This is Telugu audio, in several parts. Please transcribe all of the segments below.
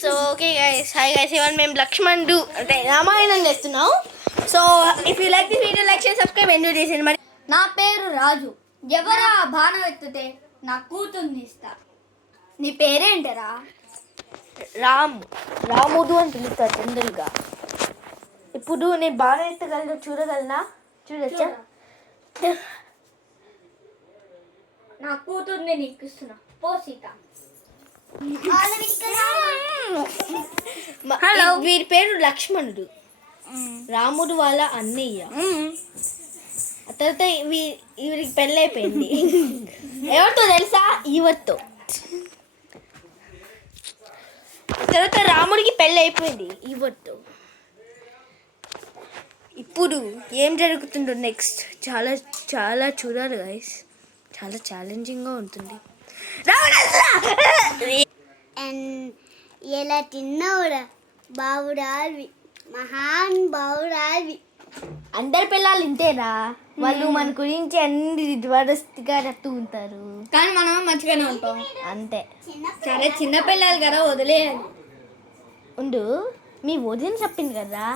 So okay guys, hi guys, ఇవాళ మేము లక్ష్మణుడు అంటే రామాయణం చేస్తున్నాం. So if you like this video, like చేసి సబ్స్క్రైబ్ ఎంజాయ్ చేసేయండి. మరి నా పేరు రాజు. ఎవరా బాణం ఎత్తితే నా కూతుర్ని ఇస్తా. నీ పేరేంటరా? రాముడు అని పిలుస్తారు జనరల్గా. ఇప్పుడు నేను బాగా ఎత్తగలను, చూడొచ్చా? నా కూతుర్ని నీకు ఇస్తున్నా, పో సీత. వీరి పేరు లక్ష్మణుడు, రాముడు వాళ్ళ అన్నయ్య. ఆ తర్వాత వీరికి పెళ్ళైపోయింది. ఎవరితో తెలుసా? ఈవరితో. తర్వాత రాముడికి పెళ్ళి అయిపోయింది ఈవరితో. ఇప్పుడు ఏం జరుగుతుందో నెక్స్ట్ చాలా చాలా చూడాలి గైస్. చాలా ఛాలెంజింగ్గా ఉంటుంది. ఎలా తిన్నావురా బావురావి, మహాన్ బావురావి. అందరి పిల్లలు ఇంతేరా, వాళ్ళు మన గురించి అన్ని వరస్తిగా చెప్తూ ఉంటారు, కానీ మనం మంచిగానే ఉంటాం అంతే. సరే, చిన్న పిల్లలు కదా, వదిలేయాలి. ఉండు, మీ వదిన చెప్పింది కదా,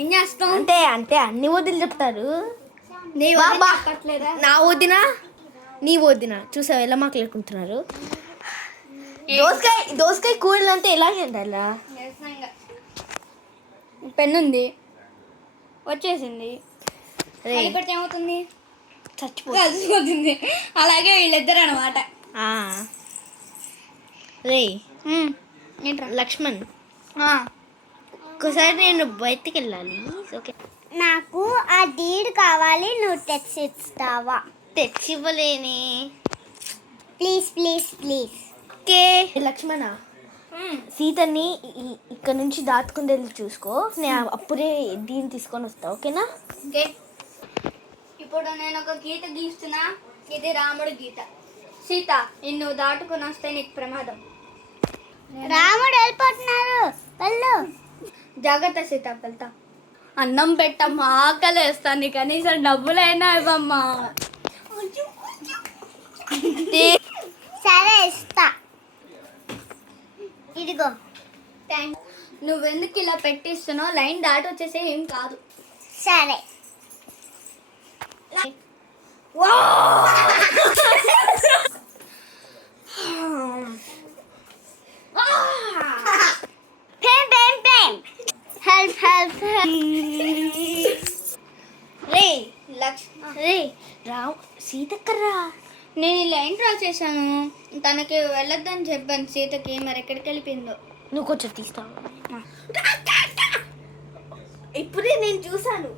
ఏం చేస్తాం? అంటే అంటే అన్ని వదిలి చెప్తారు. నీ బాబా, చెప్పట్లేదా? నా వదిన నీ వదిన చూసావు ఎలా మాట్లాడుకుంటున్నారు. దోసకాయ కూరలు అంటే ఎలా చేయాలా? పెన్ను ఉంది, వచ్చేసింది, పెడితే ఏమవుతుంది? చచ్చిపోతుంది. అలాగే వీళ్ళిద్దరు అనమాట. రే ఏంట్రా లక్ష్మణ్, ఒక్కసారి నేను బయటికి వెళ్ళాలి. ఓకే, నాకు ఆ డీడ్ కావాలి, నువ్వు తెచ్చిస్తావా? తెచ్చివ్వలేనే. Please please please. Okay Lakshmana, సీతని ఇక్కడ నుంచి దాటుకుని వెళ్ళి చూసుకో, నేను అప్పుడే దీన్ని తీసుకొని వస్తా. ఓకేనా? ఓకే. ఇప్పుడు నేను ఒక గీత గీస్తున్నా, ఇది రాముడు గీత. సీత, నిన్ను దాటుకుని వస్తే నీకు ప్రమాదం. రాముడు వెళ్ళిపోతున్నారు, వెళ్ళు. జాగ్రత్త సీత, వెళ్తా. అన్నం పెట్టమ్మా, ఆకలి వేస్తాను, కనీసం డబ్బులైనా ఇవ్వమ్మా. సరే ఇస్తా, ఇదిగో. నువ్వెందుకు ఇలా పెట్టిస్తున్నావు? లైన్ దాటి వచ్చేసే, ఏం కాదు. సరే. హెల్ప్ హెల్ప్ రే సీతక్కర్రా, నేను ఈ లైన్ డ్రా చేశాను, తనకి వెళ్ళొద్దని చెప్పాను సీతకి, మరి ఎక్కడికి వెళ్ళిపోయిందో. నువ్వు కొంచెం తీస్తావు. ఇప్పుడే నేను చూసాను,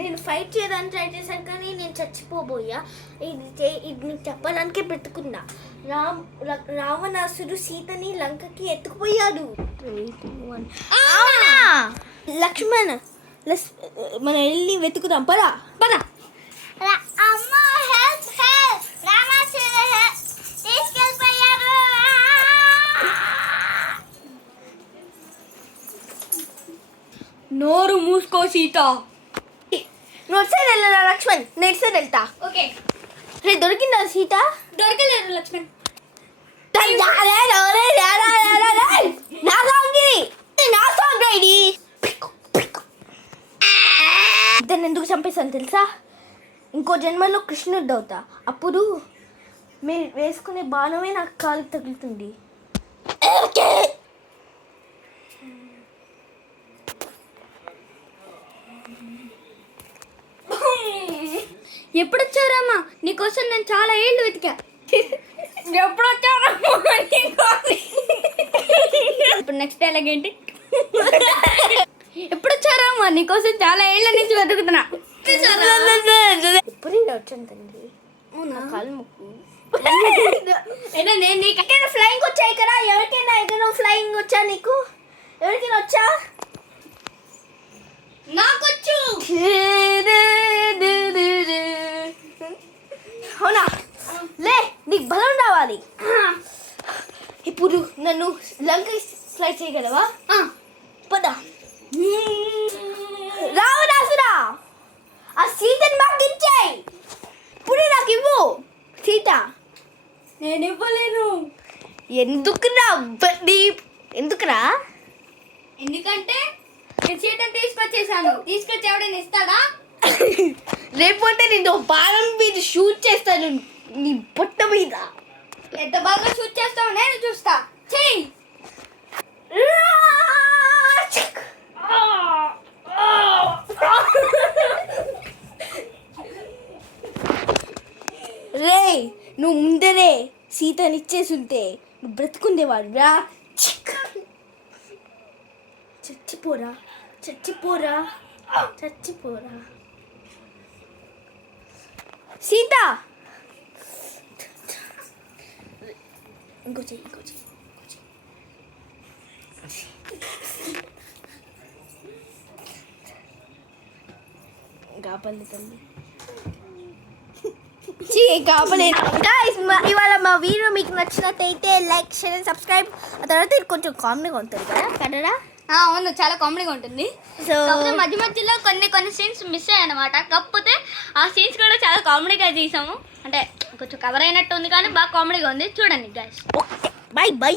నేను ఫైట్ చేయడానికి ట్రై చేశాను కానీ నేను చచ్చిపోబోయా. ఇది నీకు చెప్పడానికే పెట్టుకున్నా. రావణాసుడు సీతని లంకకి ఎత్తుకుపోయాడు. లక్ష్మణ్, మనం వెళ్ళి వెతుకుదాం, పదా పదా. అమ్మా హెల్ప్ హెల్ప్, రామాసుడు తీసుకెళ్ళిపోయారు. నోరు మూసుకో సీత. నువ్వు అటు సైడ్ వెళ్ళా లక్ష్మణ్, నేను ఇటు సైడ్ వెళ్తా. ఓకే. రే దొరికిందా సీత? దొరకలేదు లక్ష్మణ్. ఇద్దరిని ఎందుకు చంపేశాను తెలుసా? ఇంకో జన్మలో కృష్ణుడు అవుతా, అప్పుడు మీరు వేసుకునే బాణమే నాకు కాలుకి తగులుతుంది. ఎప్పుడు వచ్చారమ్మా? నీకోసం నేను చాలా ఏళ్ళు వెతికా. ఎప్పుడు వచ్చారమ్మా? ఇప్పుడు నెక్స్ట్ డైలాగ్ ఏంటి? ఎప్పుడు వచ్చారమ్మా? నీకోసం చాలా ఏళ్ళ నుంచి వెతుకుతున్నా. ఎప్పుడు వచ్చాను తండ్రి, నా కాలు ముక్కు. నేను నీకు ఫ్లయింగ్ వచ్చాయి కదా, ఎవరికైనా ఎక్కడో ఫ్లయింగ్ వచ్చా? నీకు ఎవరికైనా వచ్చా? నాకొచ్చు. అవునా? లే, నీకు బలం రావాలి. ఇప్పుడు నన్ను లంక ఫ్లై చేయగలవా? పద. రావణాసురా, ఆ సీతని మాకు ఇచ్చేయి. ఇప్పుడు నాకు ఇవ్వు సీత. నేను ఇవ్వలేను. ఎందుకు నీ ఎందుకురా? ఎందుకంటే నేను సీతను తీసుకొచ్చి ఎవడైనా ఇస్తాడా? లేకపోతే నేను బాణం మీద షూట్ చేస్తాను నీ పొట్ట మీద. ఎంత బాగా షూట్ చేస్తావు నేను చూస్తా. చెయ్యి. రే నువ్వు ముందరే సీతని ఇచ్చేసుంటే నువ్వు బ్రతుకుండేవాడు రా. చచ్చిపోరా చచ్చిపోరా చచ్చిపోరా. సీత ఇంకో చెయ్యి ఇంకో చెయ్యి. కాపల్లి తల్లి కాపలేదు. ఇవాళ మా వీడియో మీకు నచ్చినట్టయితే లైక్ షేర్ అండ్ సబ్స్క్రైబ్. ఆ తర్వాత ఇది కొంచెం కామెడీగా ఉంటుంది కదా కన్నడ. అవును, చాలా కామెడీగా ఉంటుంది. సో మధ్య మధ్యలో కొన్ని సీన్స్ మిస్ అయ్యాయి అనమాట. కాకపోతే ఆ సీన్స్ కూడా చాలా కామెడీగా తీసాము. అంటే కొంచెం కవర్ అయినట్టు ఉంది కానీ బాగా కామెడీగా ఉంది. చూడండి గైస్. By by.